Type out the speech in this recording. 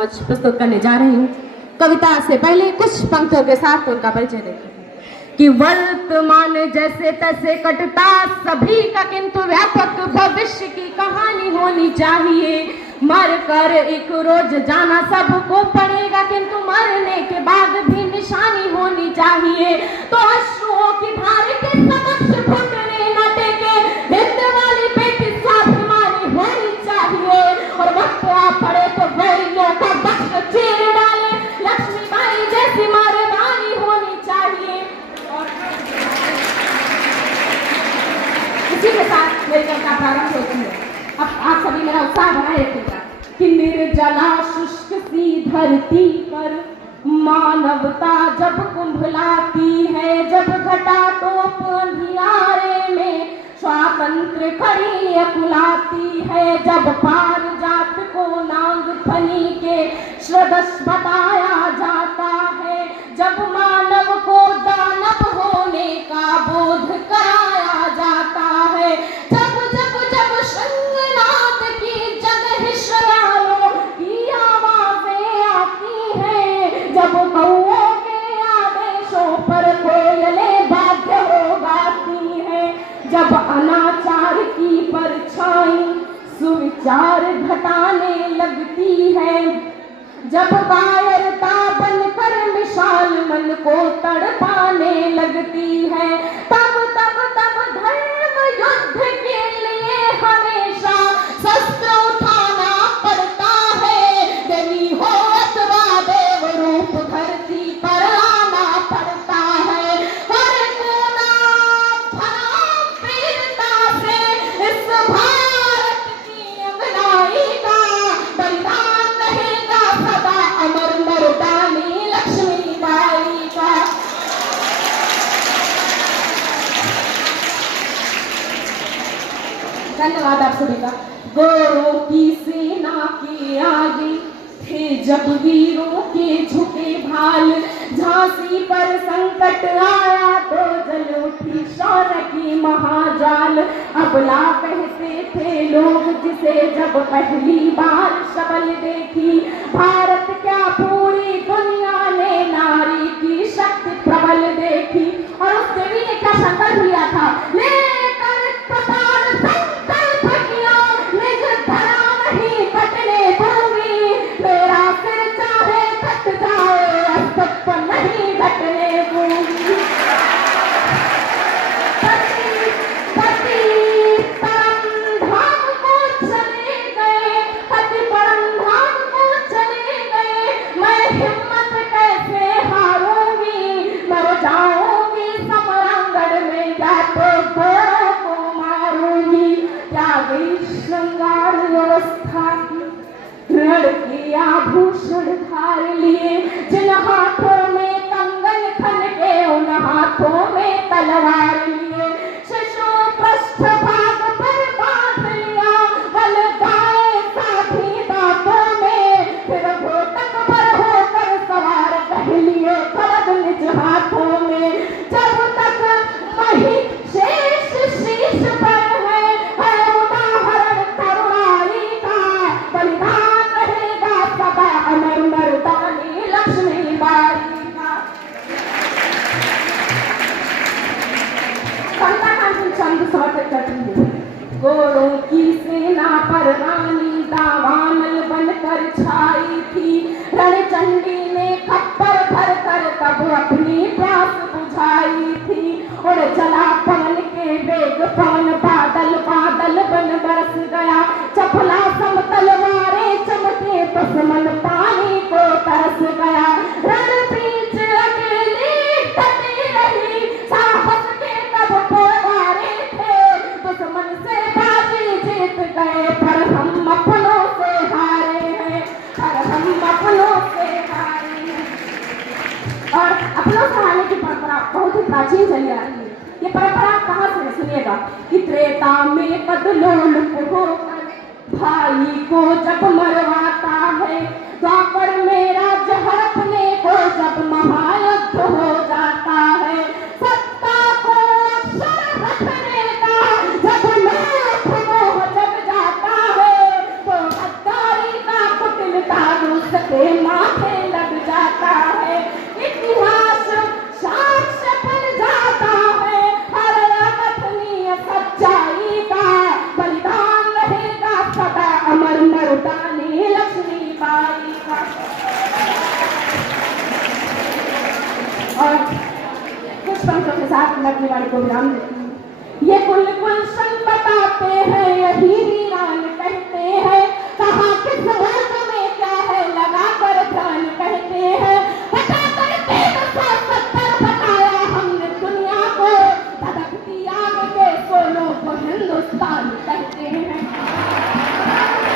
समक्ष प्रस्तुत करने जा रही हूँ। कविता से पहले कुछ पंक्तियों के साथ उनका परिचय देते हैं कि वर्तमान जैसे तैसे कटता सभी का, किंतु व्यापक भविष्य की कहानी होनी चाहिए। मर कर एक रोज जाना सबको पड़ेगा, किंतु मरने के बाद भी निशानी होनी चाहिए। तो अश्रुओं की धार के समक्ष घुटने न टेके, हिंद वाली बेटी स्वाभिमानी होनी चाहिए। और वक्त आ पड़े तो वैरियों का वक्त चीर डाले, लक्ष्मीबाई जैसी मर्दानी होनी चाहिए। इसी के साथ मेरी कविता प्रारंभ होती है। अब आप सभी मेरा उत्साह बनाए रखिएगा कि निर्जला शुष्क सी धरती पर मानवता जब कुंभलाती है, जब घटाटोप अंधियारे में स्वातंत्र्य खड़ी अकुलाती है, जब पारिजात को नागफनी के सदृश बताया जाता है, जब मानव को दानव होने का बोध कराया जाता है, जब जब जब श्रृंगनाथ की जगह श्रृंगारों की आवाजें आती हैं, जब कौओं के आदेशों पर कोयलें बाध्य हो गाती हैं, जब अनाचार की परछाई सुविचार घटाने लगती है, जब कायरता बनकर मिसाल मन को तड़पाने लगती है, तब तब तब धर्म युद्ध के लिए हमेशा शस्त्र उठाना पड़ता है। देवी हो अथवा देव रूप धरती पर आना पड़ता है। हर कोना फना पीड़िता से इस भारत की अंगनाई का बलिदान रहेगा सदा अमर मर्दानी लक्ष्मीबाई का। धन्यवाद आप सभी का। गोरों की सेना के आगे थे जब वीरों के झुके भाल, झांसी पर संकट आया तो जल उठी शौर्य की महाजाल। अबला कहते थे लोग जिसे जब पहली बार सबल देखी, भारत क्या पूरी दुनिया ने नारी की शक्ति प्रबल देखी। और उस देवी ने क्या संकल्प लिया था, लेकर कपाल संकल्प किया, निज धरा नहीं कटने दूंगी, मेरा सिर चाहे कट जाए अस्तित्व नहीं घटने दूंगी। पति परम धाम को चले गए, पति परम धाम को चले गए, मैं हिम्मत कैसे हारूंगी, मर जाऊंगी समरांगण में या तो घोड़ों को मारूंगी। त्यागी श्रृंगार व्यवस्था की ऋण के आभूषण धार लिए, जिन हाथों में कंगन खन के उन हाथों में तलवार लिए, शिशु पृष्ठ भाग पर बांध लिया, बल गाए साथी दांतों में, फिर घोटक पर होकर सवार कह लिए खड्ग निज हाथों में। जब तक मही शेष शीश पर है उदाहरण तरुणाई का, बलिदान रहेगा सदा अमर मर्दानी लक्ष्मीबाई का। कविता का अंतिम छंद समर्पित करती हूँ। गोरों की सेना पर रानी दावानल बनकर छाई थी, रणचंडी ने खप्पर भर कर तब अपनी प्यास बुझाई थी। उड़ चला पवन के वेग पवन, बादल बादल बन बरस गया, चपला समतलवारे चमके तो समन पानी को तरस गया। रण बीच अकेली डटी रही, साहस के तब पोवारे थे, दुश्मन से बाजी जीत गए, पर हम अपनों से हारे हैं, पर हम अपनों से हारे हैं। और अपनों से हारने की परंपरा बहुत ही प्राचीन चली आ रही है। ये परंपरा कहाँ से है सुनिएगा कि त्रेता में पदलोलुप होकर भाई को जब मरवाता है, द्वापर में राज्य हड़पने को जब महायुद्ध हो जाता है, सत्ता को अक्षर रखने का जब मोह जग जाता है, तो गद्दारी का कुटिलता रूस पे माथे लग जाता है। इतिहास साक्ष्य बन जाता है, हर कथनीय सच्चाई का बलिदान रहेगा सदा अमर मर्दानी लक्ष्मीबाई का। और कुछ पंक्तियों के साथ मैं अपनी वाणी को विराम देती हूँ। ये कुल गुलशन बताते हैं, यही वीरान कहते हैं, कहाँ किस